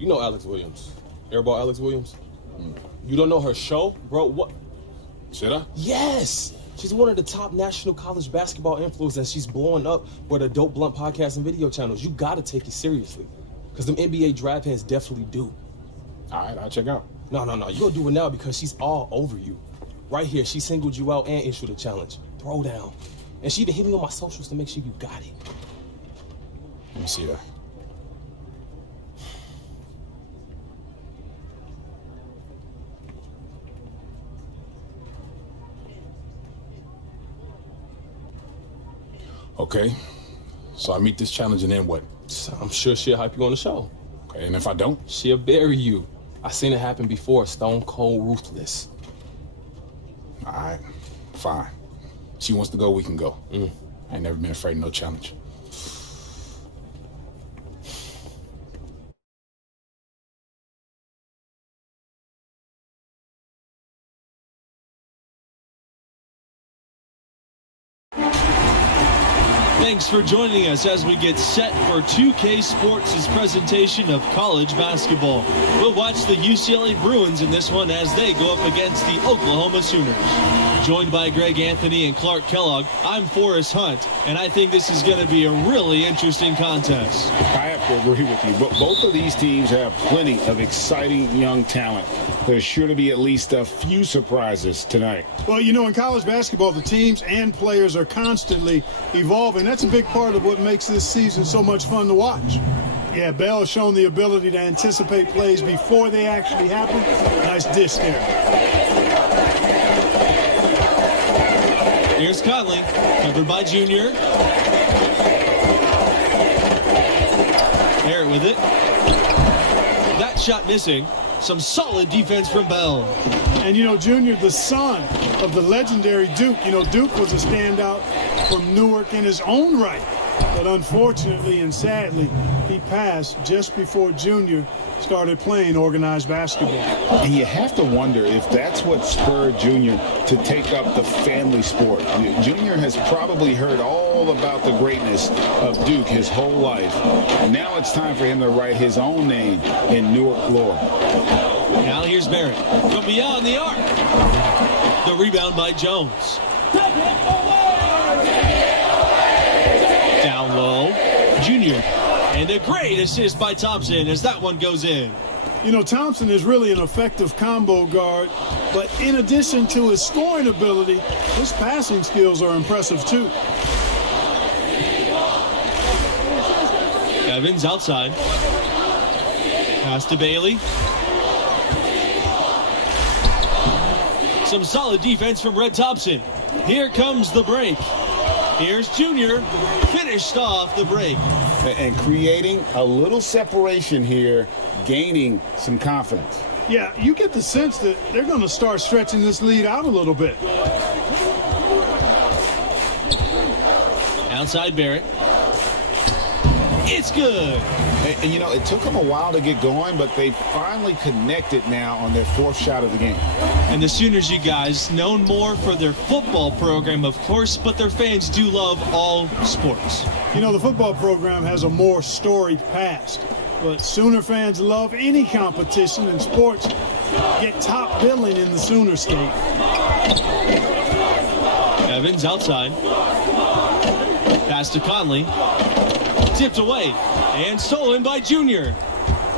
You know Alex Williams. Airball Alex Williams? You don't know her show? Bro, what? Should I? Yes! She's one of the top national college basketball influencers, and she's blowing up with a Dope Blunt podcast and video channels. You gotta take it seriously. Because them NBA draft heads definitely do. All right, I'll check out. No. You gonna do it now because she's all over you. Right here, she singled you out and issued a challenge. Throw down. And she even hit me on my socials to make sure you got it. Let me see that. Okay, so I meet this challenge and then what? So I'm sure she'll hype you on the show. Okay, and if I don't? She'll bury you. I seen it happen before, stone cold ruthless. All right, fine. She wants to go, we can go. I ain't never been afraid of no challenge. Thanks for joining us as we get set for 2K Sports' presentation of college basketball. We'll watch the UCLA Bruins in this one as they go up against the Oklahoma Sooners. Joined by Greg Anthony and Clark Kellogg, I'm Forrest Hunt, and I think this is going to be a really interesting contest. I have to agree with you, but both of these teams have plenty of exciting young talent. There's sure to be at least a few surprises tonight. Well, you know, in college basketball, the teams and players are constantly evolving. That's a big part of what makes this season so much fun to watch. Yeah, Bell's shown the ability to anticipate plays before they actually happen. Nice dish there. Here's Conley, covered by Junior. Barrett with it. That shot missing. Some solid defense from Bell. And, you know, Junior, the son of the legendary Duke. You know, Duke was a standout from Newark in his own right. But unfortunately and sadly, he passed just before Junior started playing organized basketball. And you have to wonder if that's what spurred Junior to take up the family sport. Junior has probably heard all about the greatness of Duke his whole life. Now it's time for him to write his own name in Newark lore. Now here's Barrett from beyond the arc. The rebound by Jones. Down low, Junior. And a great assist by Thompson as that one goes in. You know, Thompson is really an effective combo guard, but in addition to his scoring ability, his passing skills are impressive too. Evans outside. Pass to Bailey. Some solid defense from Red Thompson. Here comes the break. Here's Junior, finished off the break. And creating a little separation here, gaining some confidence. Yeah, you get the sense that they're going to start stretching this lead out a little bit. Outside Barrett. It's good. And, you know, it took them a while to get going, but they finally connected now on their fourth shot of the game. And the Sooners, you guys, known more for their football program, of course, but their fans do love all sports. You know, the football program has a more storied past, but Sooner fans love any competition, and sports get top billing in the Sooner state. Evans outside. Pass to Conley. Tipped away and stolen by Junior.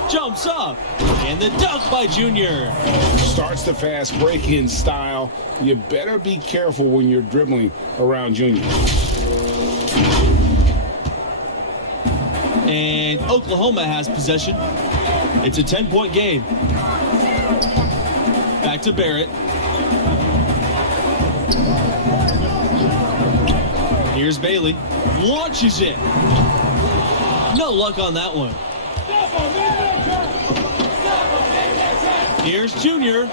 Jumps up and the dunk by Junior. Starts the fast break-in style. You better be careful when you're dribbling around Junior. And Oklahoma has possession. It's a 10-point game. Back to Barrett. Here's Bailey. Launches it. No luck on that one. Here's Junior.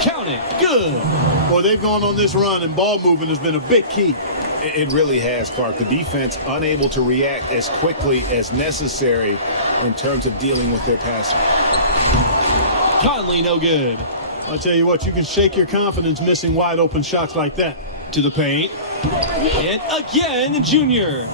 Count it. Good. Boy, they've gone on this run, and ball movement has been a big key. It really has, Clark. The defense unable to react as quickly as necessary in terms of dealing with their passing. Conley, no good. I'll tell you what, you can shake your confidence missing wide open shots like that. To the paint. And again, Junior.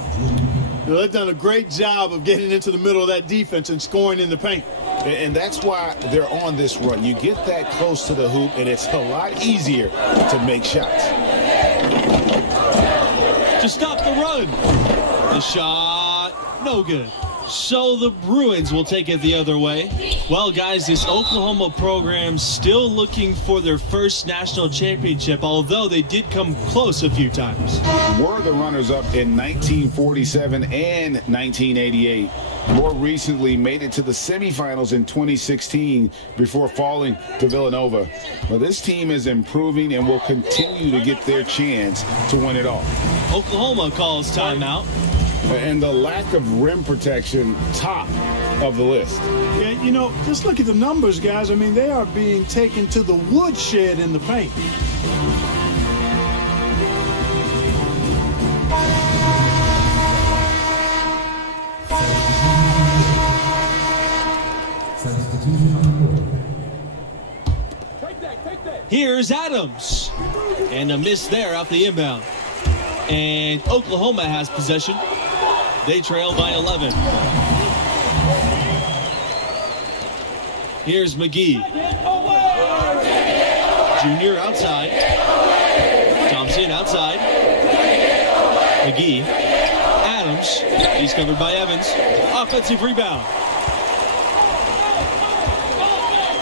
They've done a great job of getting into the middle of that defense and scoring in the paint. And that's why they're on this run. You get that close to the hoop, and it's a lot easier to make shots. To stop the run. The shot, no good. So the Bruins will take it the other way. Well, guys, this Oklahoma program still looking for their first national championship, although they did come close a few times. Were the runners-up in 1947 and 1988. More recently, made it to the semifinals in 2016 before falling to Villanova. But this team is improving and will continue to get their chance to win it all. Oklahoma calls timeout. And the lack of rim protection, top of the list. Yeah, you know, just look at the numbers, guys. I mean, they are being taken to the woodshed in the paint. Here's Adams. And a miss there off the inbound. And Oklahoma has possession. They trail by 11. Here's McGee. Junior outside. Thompson outside. McGee. Adams. He's covered by Evans. Offensive rebound.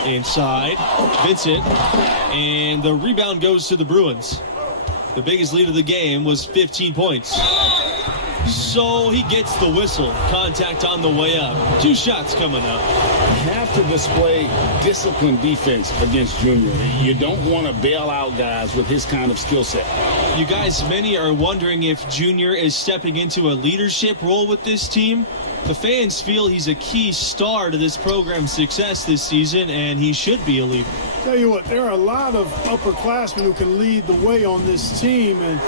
Inside. Vincent. And the rebound goes to the Bruins. The biggest lead of the game was 15 points. So he gets the whistle. Contact on the way up. 2 shots coming up. Have to display disciplined defense against Junior. You don't want to bail out guys with his kind of skill set. You guys, many are wondering if Junior is stepping into a leadership role with this team. The fans feel he's a key star to this program's success this season, and he should be a leader. Tell you what, there are a lot of upperclassmen who can lead the way on this team, and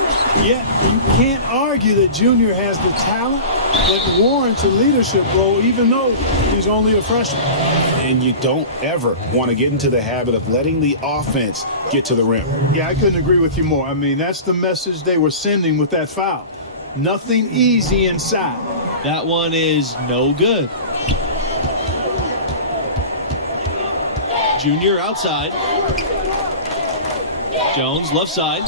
yet you can't argue that Junior has the talent that warrants a leadership role, even though he's only a freshman. And you don't ever want to get into the habit of letting the offense get to the rim. Yeah, I couldn't agree with you more. I mean, that's the message they were sending with that foul. Nothing easy inside. That one is no good. Junior outside. Jones left side.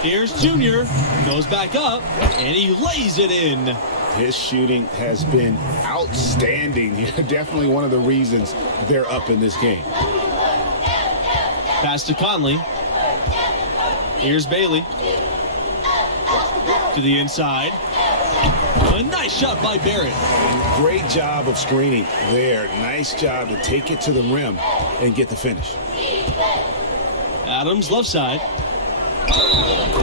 Here's Junior. Goes back up, and he lays it in. His shooting has been outstanding. Definitely one of the reasons they're up in this game. Pass to Conley. Here's Bailey. To the inside. A nice shot by Barrett. Great job of screening there. Nice job to take it to the rim and get the finish. Adams left side.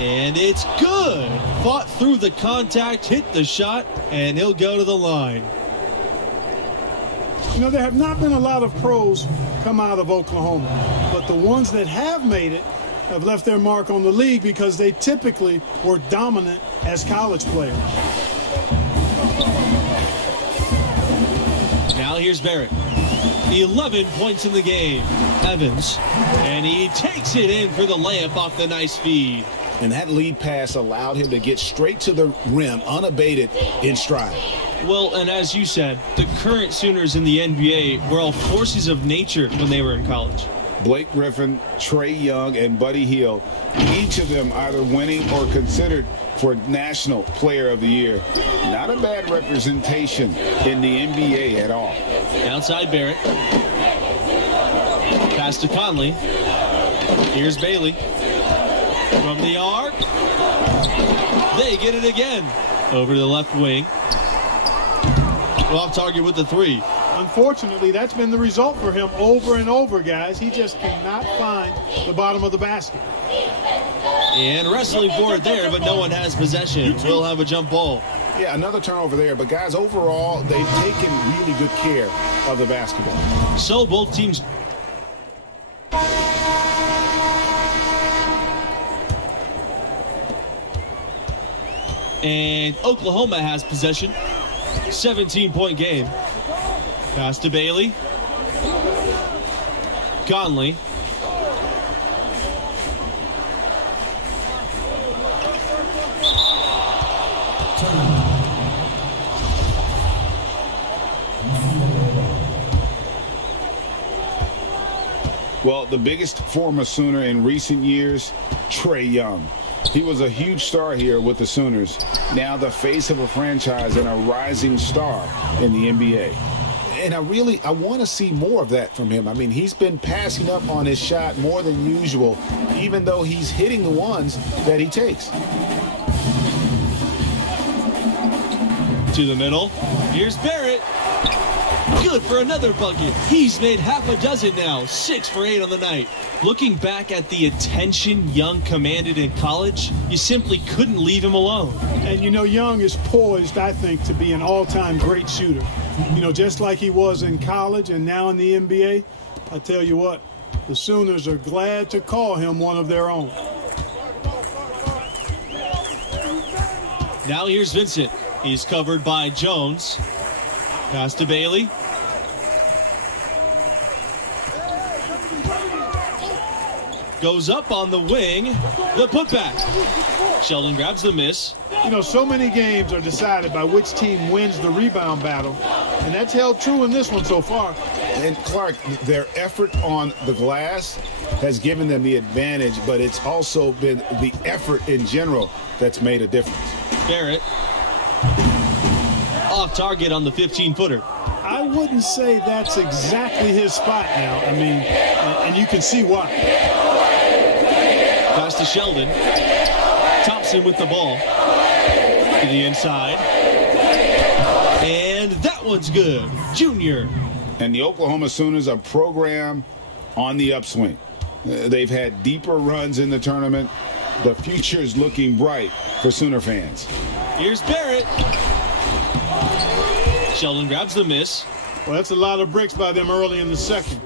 And it's good. Fought through the contact, hit the shot, and he'll go to the line. You know, there have not been a lot of pros come out of Oklahoma, but the ones that have made it have left their mark on the league because they typically were dominant as college players. Now here's Barrett. 11 points in the game. Evans. And he takes it in for the layup off the nice feed. And that lead pass allowed him to get straight to the rim unabated in stride. Well, and as you said, the current Sooners in the NBA were all forces of nature when they were in college. Blake Griffin, Trae Young, and Buddy Hield, each of them either winning or considered for National Player of the Year. Not a bad representation in the NBA at all. Outside Barrett. Pass to Conley. Here's Bailey. From the arc. They get it again. Over to the left wing. Off target with the 3. Unfortunately, that's been the result for him over and over, guys. He just cannot find the bottom of the basket. And wrestling for it there, but no one has possession. We'll have a jump ball. Yeah, another turnover there. But, guys, overall, they've taken really good care of the basketball. So both teams... And Oklahoma has possession. 17-point game. Pass to Bailey. Conley. Well, the biggest former Sooner in recent years, Trae Young. He was a huge star here with the Sooners. Now the face of a franchise and a rising star in the NBA. And I want to see more of that from him. I mean, he's been passing up on his shot more than usual, even though he's hitting the ones that he takes. To the middle. Here's Barrett. Good for another bucket. He's made half a dozen now. 6 for 8 on the night. Looking back at the attention Young commanded in college, you simply couldn't leave him alone. And, you know, Young is poised, I think, to be an all-time great shooter. You know, just like he was in college and now in the NBA, I tell you what, the Sooners are glad to call him one of their own. Now here's Vincent. He's covered by Jones. Pass to Bailey. Goes up on the wing. The putback. Sheldon grabs the miss. You know, so many games are decided by which team wins the rebound battle, and that's held true in this one so far. And Clark, their effort on the glass has given them the advantage, but it's also been the effort in general that's made a difference. Barrett. Off target on the 15-footer. I wouldn't say that's exactly his spot now. I mean, and you can see why. Pass to Sheldon. Thompson with the ball. To the inside. And that one's good. Junior. And the Oklahoma Sooners, a program on the upswing. They've had deeper runs in the tournament. The future is looking bright for Sooner fans. Here's Barrett. Sheldon grabs the miss. Well, that's a lot of bricks by them early in the second.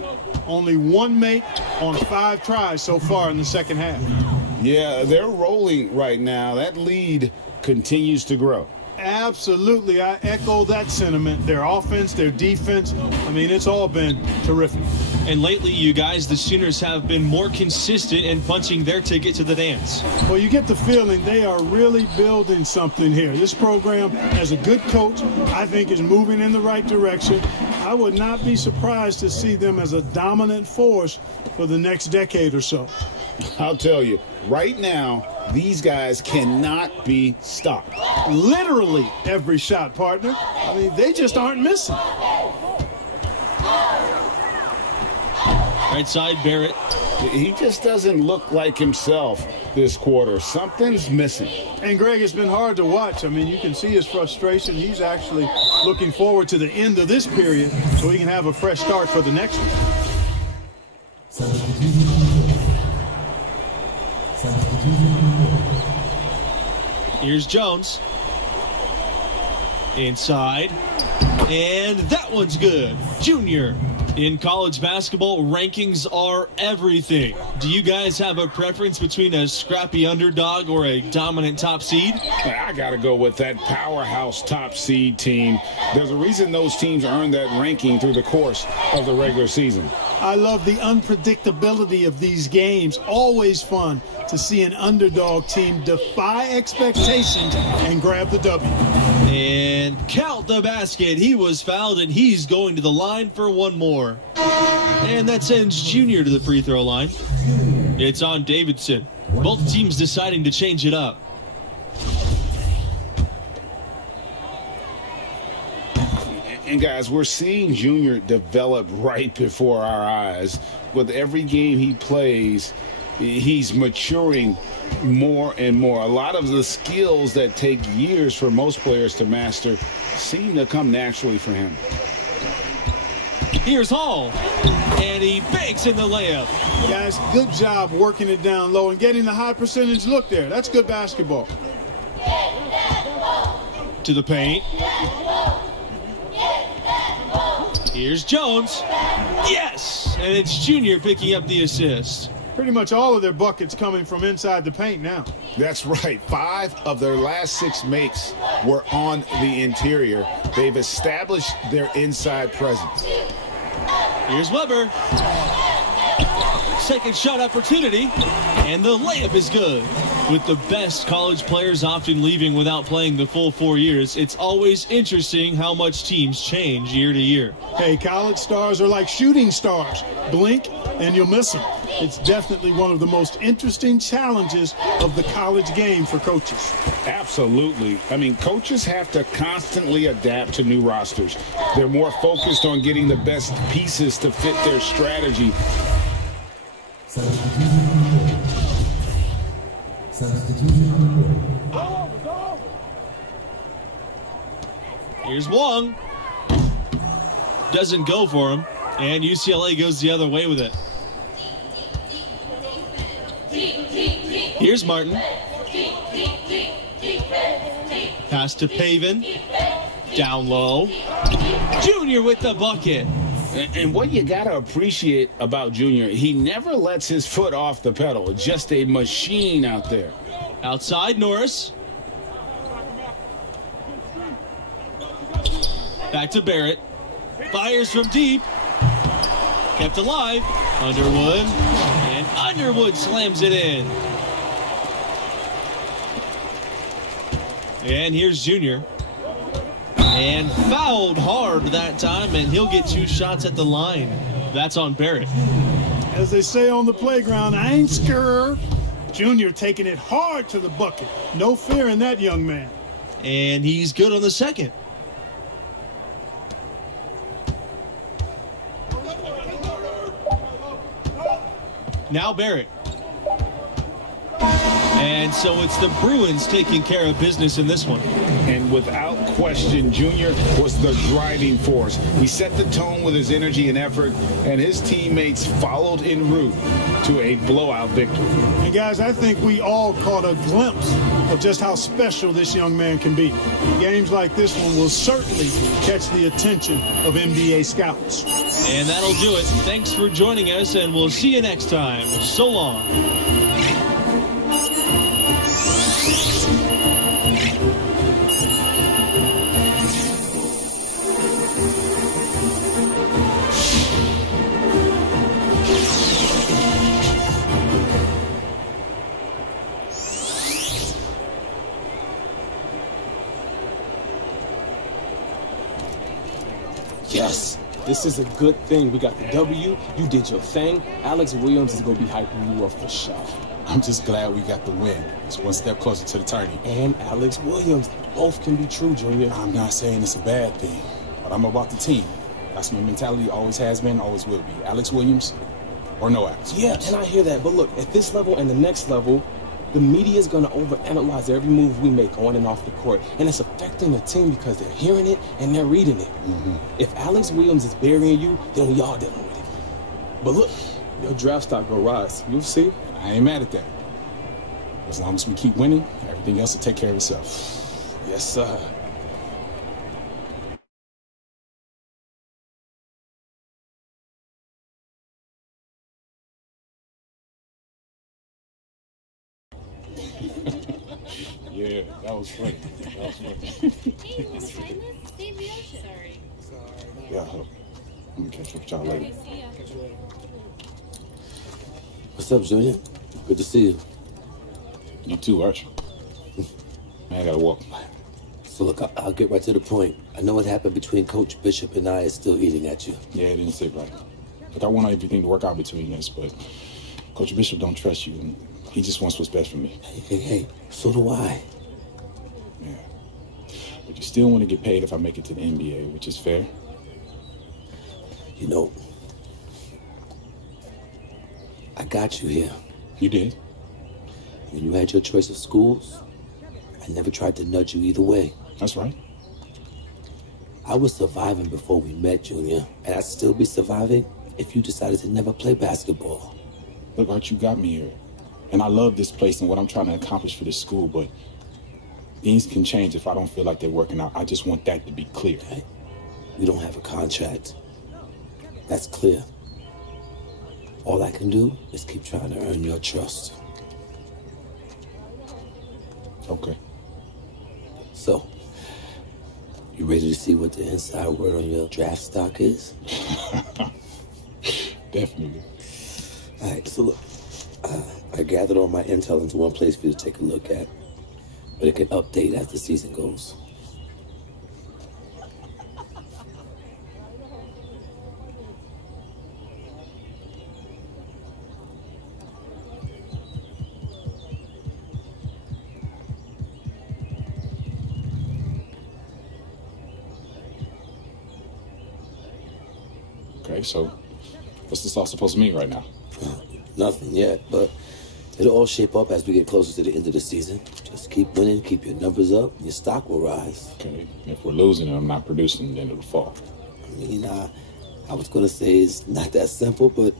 Only one make on 5 tries so far in the second half. Yeah, they're rolling right now. That lead continues to grow. Absolutely. I echo that sentiment. Their offense, their defense, I mean, it's all been terrific. And lately, you guys, the Sooners have been more consistent in punching their ticket to the dance. Well, you get the feeling they are really building something here. This program has a good coach, I think is moving in the right direction. I would not be surprised to see them as a dominant force for the next decade or so. I'll tell you, right now, these guys cannot be stopped. Literally every shot, partner. I mean, they just aren't missing. Right side, Barrett. He just doesn't look like himself this quarter. Something's missing. And, Greg, it's been hard to watch. I mean, you can see his frustration. He's actually looking forward to the end of this period so he can have a fresh start for the next one. Here's Jones. Inside. And that one's good. Junior. In college basketball, rankings are everything. Do you guys have a preference between a scrappy underdog or a dominant top seed? I got to go with that powerhouse top seed team. There's a reason those teams earned that ranking through the course of the regular season. I love the unpredictability of these games. Always fun to see an underdog team defy expectations and grab the W. And count the basket. He was fouled, and he's going to the line for one more. And that sends Junior to the free throw line. It's on Davidson. Both teams deciding to change it up. And guys, we're seeing Junior develop right before our eyes. With every game he plays, he's maturing more and more. A lot of the skills that take years for most players to master seem to come naturally for him. Here's Hall, and he banks in the layup. Guys, good job working it down low and getting the high percentage look there. That's good basketball. To the paint. Here's Jones. Yes! And it's Junior picking up the assist. Pretty much all of their buckets coming from inside the paint now. That's right. 5 of their last 6 makes were on the interior. They've established their inside presence. Here's Weber. second shot opportunity, and the layup is good. With the best college players often leaving without playing the full 4 years, it's always interesting how much teams change year to year. Hey, college stars are like shooting stars. Blink and you'll miss them. It's definitely one of the most interesting challenges of the college game for coaches. Absolutely. I mean, coaches have to constantly adapt to new rosters. They're more focused on getting the best pieces to fit their strategy. Here's Wong. Doesn't go for him, and UCLA goes the other way with it. Here's Martin. Pass to Pavin. Down low. Junior with the bucket. And what you got to appreciate about Junior, he never lets his foot off the pedal. Just a machine out there. Outside, Norris. Back to Barrett. Fires from deep. Kept alive. Underwood. And Underwood slams it in. And here's Junior. And fouled hard that time, and he'll get 2 shots at the line. That's on Barrett. As they say on the playground, I ain't scared. Junior taking it hard to the bucket. No fear in that young man. And he's good on the second. Now Barrett. And so it's the Bruins taking care of business in this one. And without question, Junior was the driving force. He set the tone with his energy and effort, and his teammates followed en route to a blowout victory. And guys, I think we all caught a glimpse of just how special this young man can be. Games like this one will certainly catch the attention of NBA scouts. And that'll do it. Thanks for joining us, and we'll see you next time. So long. Yes, this is a good thing. We got the W. You did your thing. Alex Williams is going to be hyping you up for sure. I'm just glad we got the win. It's one step closer to the tourney. And Alex Williams. Both can be true, Junior. I'm not saying it's a bad thing, but I'm about the team. That's my mentality, always has been, always will be. Alex Williams or no Alex Williams. Yeah, and I hear that. But look, at this level and the next level, the media is going to overanalyze every move we make on and off the court. And it's affecting the team because they're hearing it and they're reading it. If Alex Williams is burying you, then we all dealing with it. But look, your draft stock will rise. You'll see. I ain't mad at that. As long as we keep winning, everything else will take care of itself. Yes, sir. Yeah, that was funny. That was funny. Yeah, I'm gonna catch up with y'all later. What's up, Junior? Good to see you. You too, Arch. Man, I gotta walk. So look, I'll get right to the point. I know what happened between Coach Bishop and I is still eating at you. Yeah, it didn't sit right. Like, I want everything to work out between us, but Coach Bishop don't trust you, and he just wants what's best for me. Hey, so do I. Yeah. But you still want to get paid if I make it to the NBA, which is fair. You know, I got you here. You did? When you had your choice of schools, I never tried to nudge you either way. That's right. I was surviving before we met, Junior, and I'd still be surviving if you decided to never play basketball. Look, Art, you got me here. And I love this place and what I'm trying to accomplish for this school, but things can change if I don't feel like they're working out. I just want that to be clear. Okay? We don't have a contract. That's clear. All I can do is keep trying to earn your trust. Okay. So, you ready to see what the inside word on your draft stock is? Definitely. All right, so look, I gathered all my intel into one place for you to take a look at, but it can update as the season goes. Okay, so what's this all supposed to mean right now? Nothing yet, but it'll all shape up as we get closer to the end of the season. Just keep winning, keep your numbers up, and your stock will rise. Okay, if we're losing and I'm not producing, then it'll fall. I mean, I was going to say it's not that simple, but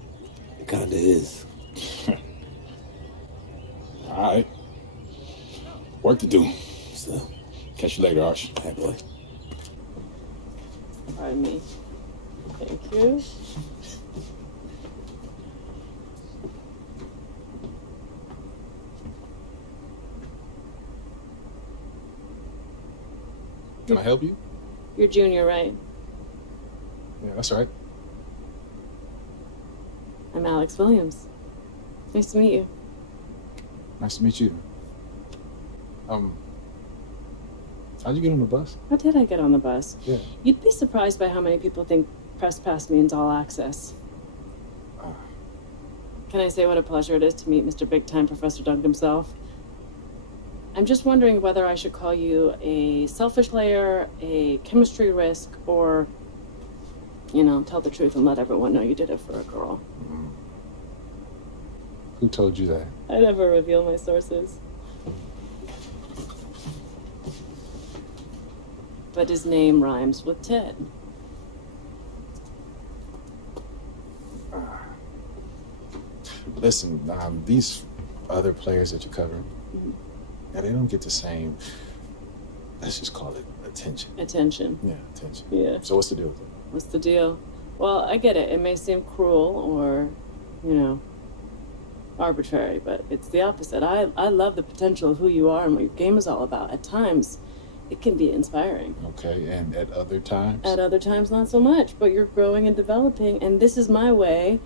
it kind of is. All right. Work to do. So, catch you later, Arch. All right, boy. Pardon me. Thank you. Can I help you? You're Junior, right? Yeah, that's right. I'm Alex Williams. Nice to meet you. Nice to meet you. How'd you get on the bus? How did I get on the bus? Yeah. You'd be surprised by how many people think Press Pass means all access. Can I say what a pleasure it is to meet Mr. Big Time Professor Dunk himself? I'm just wondering whether I should call you a selfish player, a chemistry risk, or, you know, tell the truth and let everyone know you did it for a girl. Who told you that? I never reveal my sources. But his name rhymes with Ted. Listen, these other players that you cover, yeah, they don't get the same, let's just call it attention. Attention. Yeah, attention. Yeah. So what's the deal with it? What's the deal? Well, I get it. It may seem cruel or, you know, arbitrary, but it's the opposite. I love the potential of who you are and what your game is all about. At times, it can be inspiring. Okay, and at other times? At other times, not so much, but you're growing and developing, and this is my way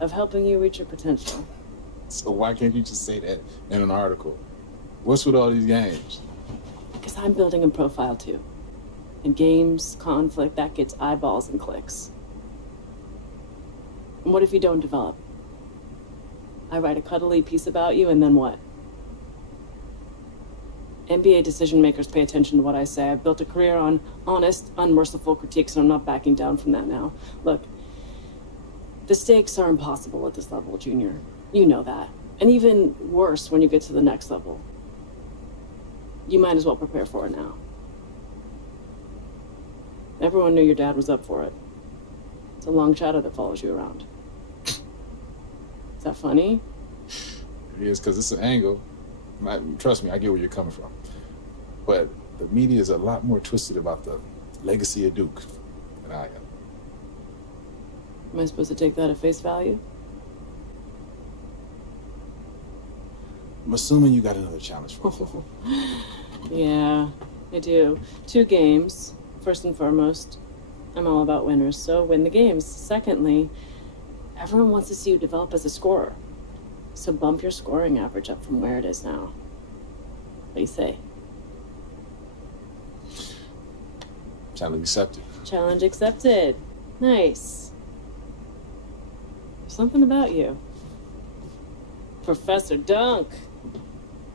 of helping you reach your potential. So why can't you just say that in an article? What's with all these games? Because I'm building a profile too. And games, conflict, that gets eyeballs and clicks. And what if you don't develop? I write a cuddly piece about you, and then what? NBA decision makers pay attention to what I say. I've built a career on honest, unmerciful critiques, and I'm not backing down from that now. Look, the stakes are impossible at this level, Junior. You know that. And even worse when you get to the next level. You might as well prepare for it now. Everyone knew your dad was up for it. It's a long shadow that follows you around. Is that funny? It is, because it's an angle. Trust me, I get where you're coming from. But the media is a lot more twisted about the legacy of Duke than I am. Am I supposed to take that at face value? I'm assuming you got another challenge for me. Yeah, I do. 2 games, first and foremost. I'm all about winners, so win the games. Secondly, everyone wants to see you develop as a scorer. So bump your scoring average up from where it is now. What do you say? Challenge accepted. Challenge accepted. Nice. There's something about you. Professor Dunk.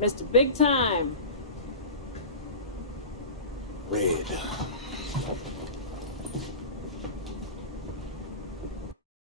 Mr. Big Time. Red.